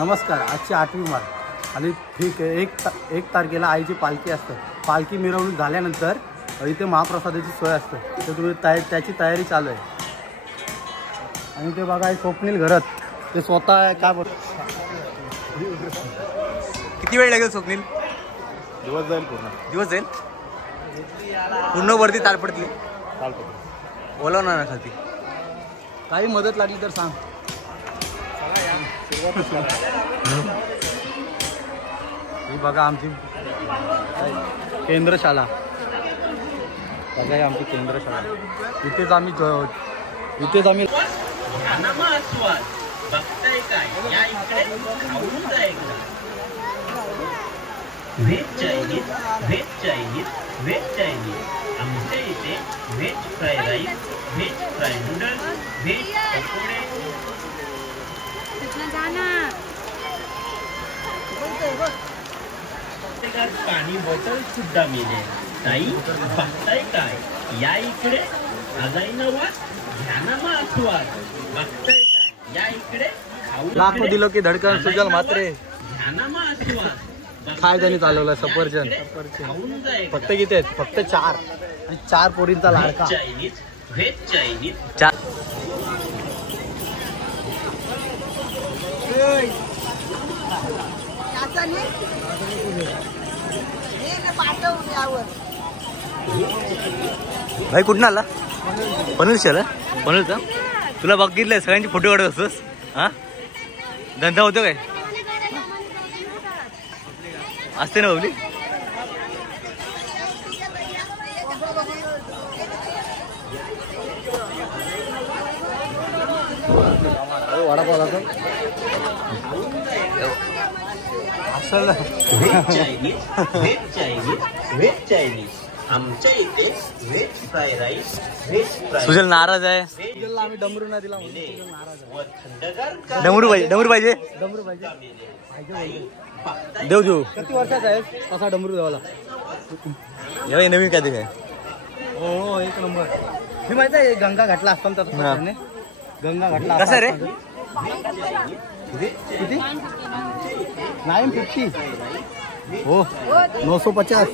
नमस्कार. आजची 8वी मार्च आणि ठीक आहे. एक तारखेला आईची पालखी असते. पालखी मिरवणूक झाल्यानंतर इथे महाप्रसादाची सोय असते. तर तुम्ही त्याची तयारी चालू आहे. आणि ते बघा स्वप्नील घरात ते स्वतः काय बोल. किती वेळ लागेल स्वप्नील? दिवस जाईल. दिवस जाईल पूर्ण वरती तालपडली बोलावणार ना खालती. काही मदत लागली तर सांग. ही बघा आमची केंद्रशाळा. बघा आमची केंद्रशाळा. इथेच आम्ही व्हेज चायनीज आमच्या इथे veg fry rice, veg fry noodles, veg पकोडे. पाणी बॉटल सुद्धा मिळेल. ताई बघताय काय? या इकडे आजाईनवा घ्या ना मग आस्वाद. बघताय काय? या इकडे लाखो दिलो की धडकन सुजल मात्रे. घ्या ना मग आस्वाद. काय त्यांनी चालवलं सफरचंद. फक्त किती आहेत? फक्त 4 आणि 4 पोरींचा लाडका. व्हेज चायनीज 4 भाई कुठून आला? पनवेलच्या. पनवेलचा तुला बघितलंय सगळ्यांची फोटो काढत असतोस. हा धंदा होतो काय? असते ना बाबली. वडापाव लागतो असं. व्हेज चायनीज आमच्या इथे veg fry rice, veg fry. Sujal नाराज आहे. आम्ही डमरू नाही दिला. डमरू पाहिजे. डमरू पाहिजे. डमरू पाहिजे. देऊ देऊ. किती वर्षाचा आहे तसा डमरू द्यावाला? एवढं नवीन काय ते काय? हो एक नंबर. मी माहिती आहे गंगा घाटला असताना त्याने गंगा घाटला कसं रे? किती? 950. हो 950.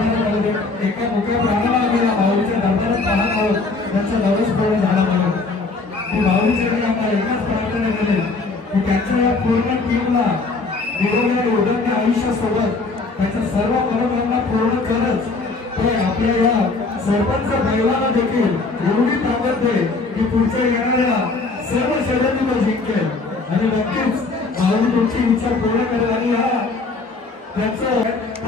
एका मुख्य प्राण्याला आम्ही माऊलीच्या दरबारात पाहत आहोत. त्यांचा दररोज पूर्ण झाला म्हणून ती माऊलीचे आम्हाला एकाच प्रार्थना केली की त्यांच्या या पूर्ण टीमला निरोगी उदंड आयुष्यासोबत त्याच्या सर्व मनोकामना पूर्ण करत ते आपल्या या सरपंच बैलाला देखील एवढी ताकद दे की पुढच्या येणाऱ्या सर्व शर्यती तो जिंकेल. आणि नक्कीच माऊली तुमची इच्छा पूर्ण करेल. आणि हा त्याचं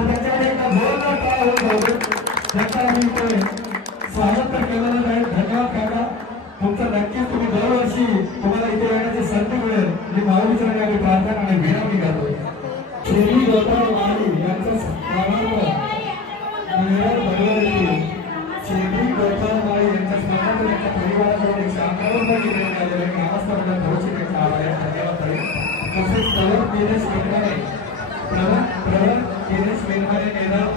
त्याच्याकडे एका जोरदार टाळ्या होत होते. त्याचा आम्ही इथे स्वागत तर केलेलं नाही. धन्यवाद काका तुमचं. नक्कीच तुम्ही दरवर्षी तुम्हाला इथे येण्याची संधी मिळेल ही माऊलीच्या आम्ही प्रार्थना आणि विनंती करतो. श्री गोपाळ माळी यांचा स्मरणार्थ श्री गोपाळ माळी यांच्या स्मरणार्थ त्यांच्या परिवाराकडून 111 रुपये देण्यात आलेले ग्रामस्थांना थोडीशी त्यांचा आभार आहे. धन्यवाद आहे. तसेच प्रवर दिनेश मेघमारे प्रवर दिनेश मेघमारे नेणार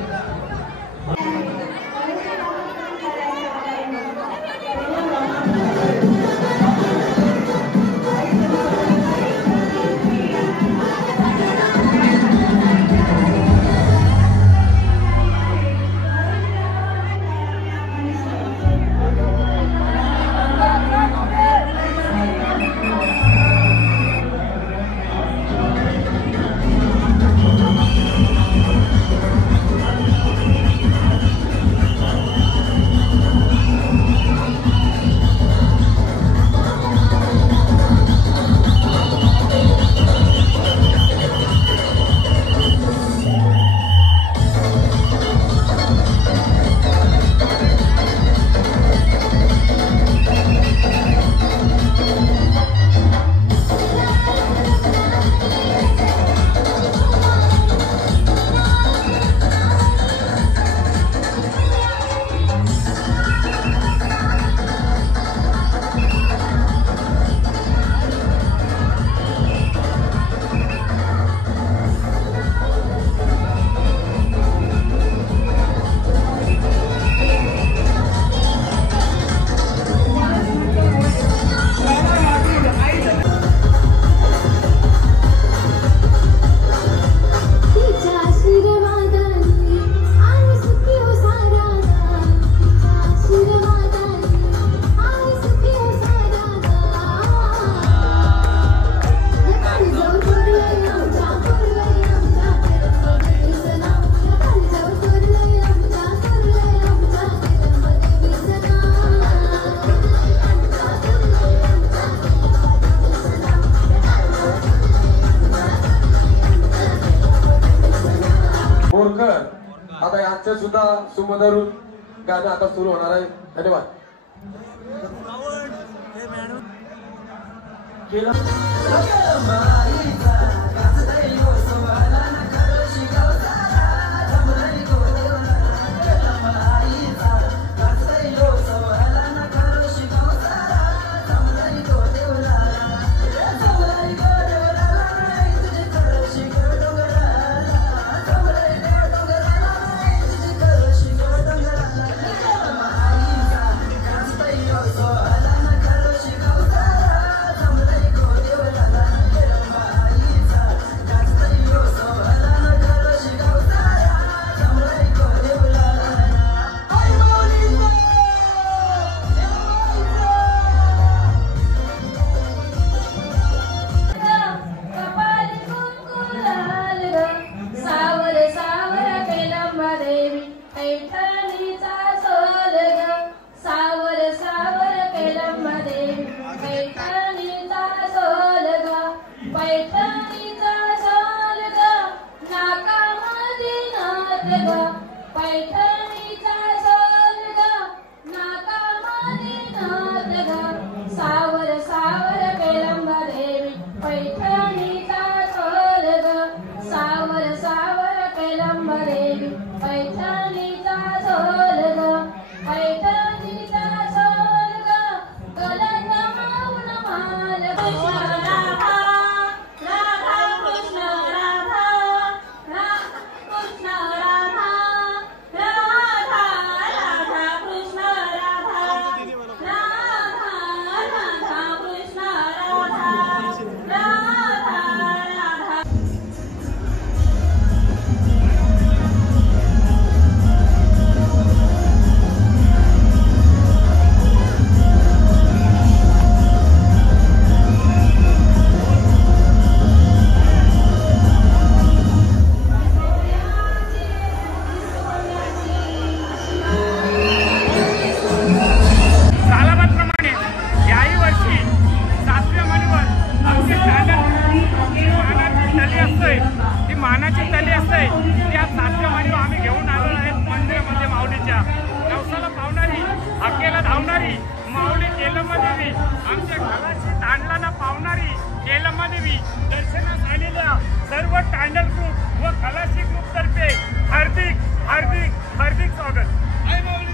आता यांचं सुद्धा सुमधुर गाणं आता सुरू होणार आहे. धन्यवाद. पैठणीचा देवीच्या नवसाला पावणारी हाकेला धावणारी माऊली केलम्मा देवी, आमच्या खलाशी तांडलाला पावणारी केलम्मा देवी, दर्शनास आलेल्या सर्व तांडल ग्रुप व खलाशी ग्रुप तर्फे हार्दिक हार्दिक हार्दिक स्वागत. जय माऊलीचा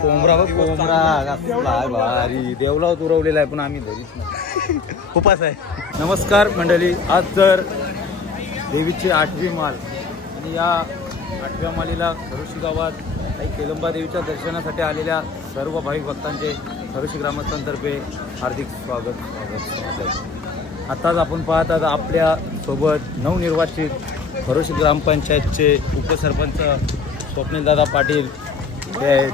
कोंबरा बघ कोंबरा काय भारी देवला उरवलेला आहे पण आम्ही घरीच नाही. उपास आहे. नमस्कार मंडळी, आज तर देवीची 8वी माल आणि या 8व्या मालीला खरोशी गावात काही केलंबा देवीच्या दर्शनासाठी आलेल्या सर्व भाविक भक्तांचे खरोशी ग्रामस्थांतर्फे हार्दिक स्वागत स्वागत. आताच आपण पाहतात आपल्या सोबत नवनिर्वाचित खरोशी ग्रामपंचायतचे उपसरपंच स्वप्नीलदादा पाटील हे आहेत.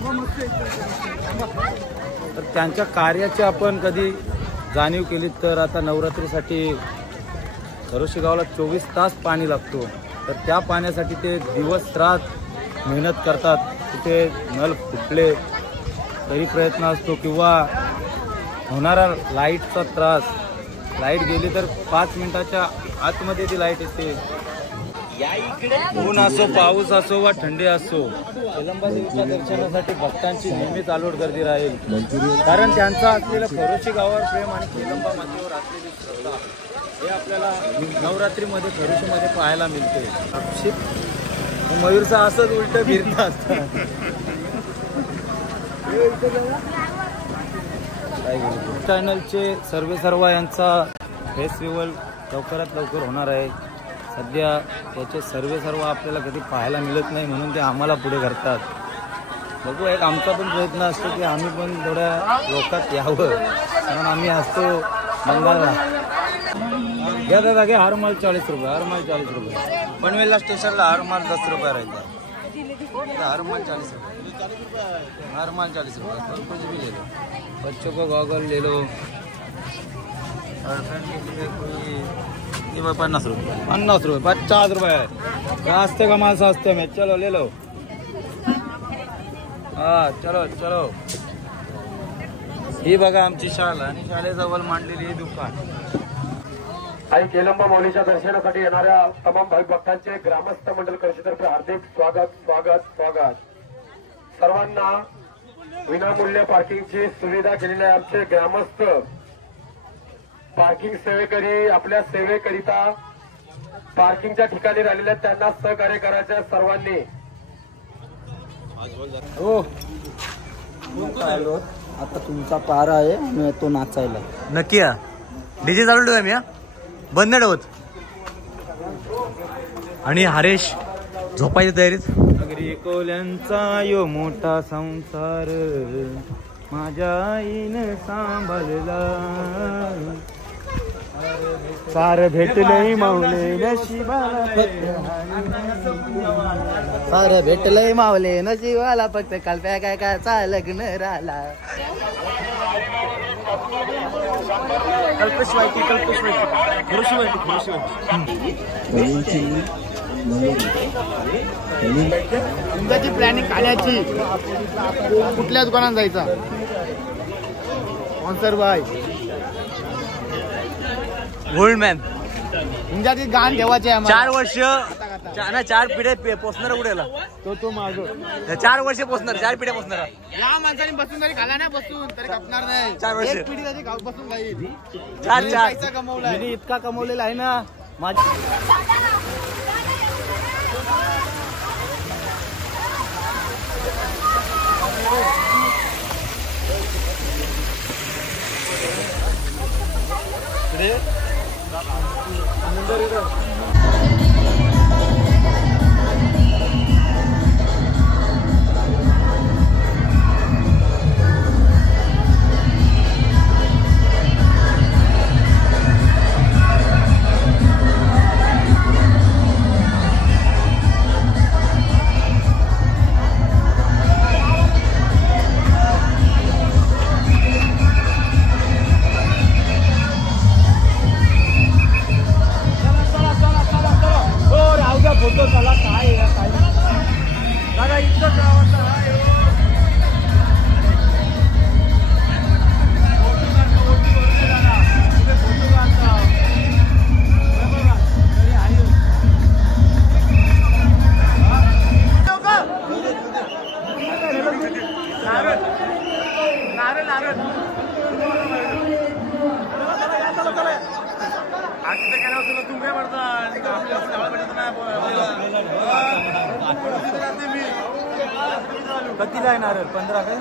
तर त्यांच्या कार्याची आपण कधी जाणीव केली तर आता नवरात्रीसाठी खरोशी गावाला 24 तास पाणी लागतो, तर त्या पाण्यासाठी ते दिवस रात मेहनत करतात. तिथे नळ फुटले तरी प्रयत्न असतो किंवा होणारा लाईटचा त्रास, लाईट गेली तर 5 मिनिटाच्या आतमध्ये ती लाईट येते. ऊन असो पाऊस असो वा थंडी असो, केलंबा देवीच्या दर्शनासाठी भक्तांची नेहमीच आलोट गर्दी राहील. कारण त्यांचा असलेलं खरोशी गावावर प्रेम आणि केलंबा मातेवर असलेली श्रद्धा हे आपल्याला नवरात्रीमध्ये खरोशीमध्ये पाहायला मिळते. मयूरचा असंच उलट फिरत असतात. चॅनलचे सर्व यांचा फेस्टिवल लवकरात लवकर होणार आहे. सध्या त्याचे सर्व आपल्याला कधी पाहायला मिळत नाही म्हणून ते आम्हाला पुढे करतात. बघू, एक आमचा पण प्रयत्न असतो की आम्ही पण थोड्या लोकात यावं, कारण आम्ही असतो बंगालला. घ्या दादा घ्या, हर माल 40 रुपये, हर माल 40 रुपये. पनवेलला स्टेशनला हर माल 10 रुपये राहता, हर माल 40 रुपये, हर माल 40 रुपये. कुछ भी ले लो, बच्चों को गॉगल ले लो, गर्लफ्रेंड के लिए कोई 50 रुपये, 50 रुपये, 50 रुपये. रास्ते का माल सस्ते में, चलो ले लो. हाँ चलो चलो. ही बघा आमची शाळा आणि शाळेजवळ मांडलेली ही दुकान. आई केलंबा माऊलीच्या दर्शनासाठी येणाऱ्या तमाम भाविक भक्तांचे ग्रामस्थ मंडळ खरोशीतर्फे हार्दिक स्वागत स्वागत स्वागत. सर्वांना विनामूल्य पार्किंगची सुविधा केलेली आहे. आमचे ग्रामस्थ पार्किंग सेवेकरी आपल्या सेवेकरिता पार्किंगच्या ठिकाणी राहिलेल्या आहेत, त्यांना सहकार्य करायचं सर्वांनी. हो आता तुमचा पारा आहे आणि तो नाचायला नक्की या. डीजे चालू ठेवूया मी हा, बंद नाही ठेवत. आणि हरेश झोपायच्या तयारीत. नगरी कोल्यांचा यो मोठा संसार माझ्या आईनं सांभाळला. सार भेटलंय मावले नशिबाला, सार भेटलंय मावले नशिबाला, फक्त कालप्या काय काय लग्न राहिला. कल्पेश माहिती तुमची प्लॅनिंग काढायची. कुठल्या दुकानात जायचा स्पॉन्सर बाय गोल्ड मॅन. तुमच्या ती गाण ठेवायचे 4 वर्ष 4 पिढ्या पोचणार उड्याला. तो माग 4 वर्ष पोचणार, 4 पिढ्या पोचणार. या माणसाने बसून जरी खाला नाही बसून तरी कपणार नाही. 4 वर्ष एक पिढी त्याची बसून खाईल. 4 पैसा कमवलाय, इतका कमवलेला आहे ना माझी. फोटो चला काय दादा इतकं कितीला आहे नारळ? 15 काय?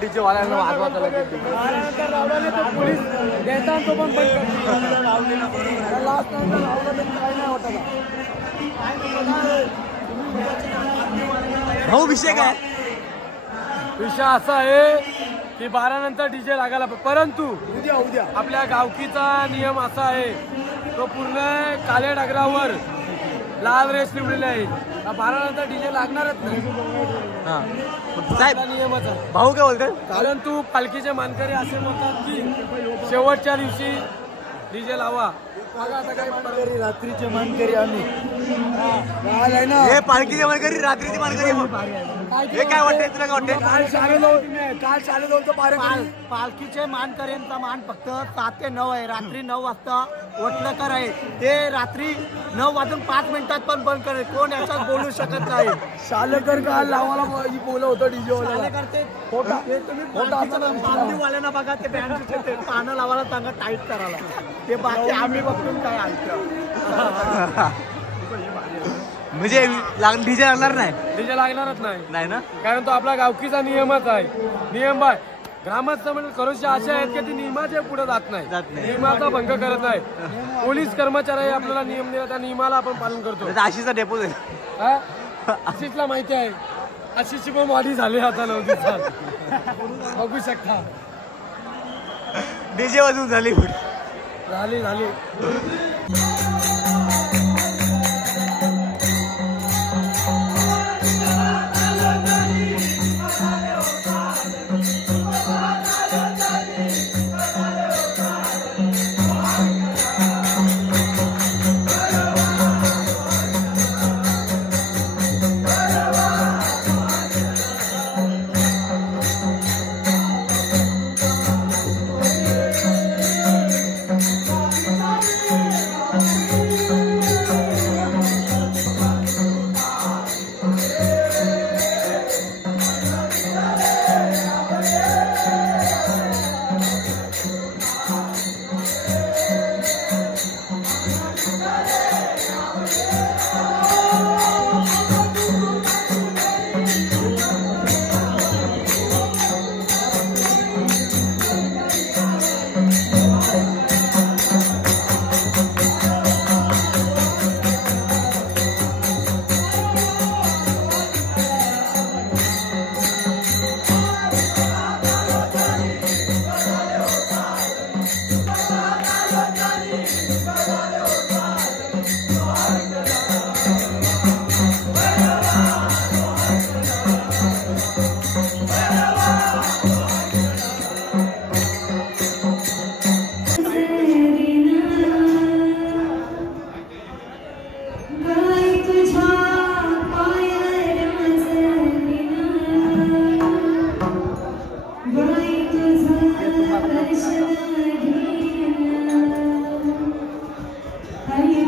डीजे वाल्यांना वाजवायला लागेल. पोलीस देतात तो पण भाऊ विषय काय? विषय असा आहे की 12 नंतर डीजे लागायला, परंतु उद्या आपल्या गावकीचा नियम असा आहे तो पूर्ण काल्या डगरावर लाल रेस निवडलेले आहे. 12 नंतर डीजे लागणारच नाही. साहेब नियमच आहे. भाऊ काय बोलतात? परंतु पालखीचे मानकरी असे म्हणतात की शेवटच्या दिवशी डीजे लावा. बघा आता काय रात्रीचे मानकरी आम्ही हे पालखीचे मानकरी रात्रीचे मानकरी हे काय वाटतंय तुला? काय वाटतंय? काल चालू होतं पालखीचे मानकऱ्यांचा मान फक्त 7 ते 9 आहे. रात्री 9 वाजता वटलकर आहे. ते रात्री 9 वाजून 5 मिनिटात पण बंद करे. कोण याच्यात बोलू शकत नाही. शालेकर काल लावायला बोलत होतं डीजे वाला करते पाणीवाल्यांना बघा ते बँड पानं लावायला सांगा टाईट करायला. ते बाकी आम्ही बघून काय ऐकतो. म्हणजे डीजे लागणार नाही. डीजे लागणारच नाही ना, कारण तो आपला गावकीचा नियमच आहे. नियम आहे. ग्रामस्थ म्हणजे करोशी असे आहेत की ती नियमाच्या पुढे जात नाही. नियमाचा भंग करत नाही. पोलीस कर्मचारी आपल्याला नियम दिला त्या नियमाला आपण पालन करतो. आशिषचा डेपो आहे. आशिषला माहिती आहे. आशिषची पण वाढी झाली आता 9 दिवसात. बघू शकता. डीजे वाजून झाली.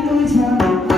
तुझ्या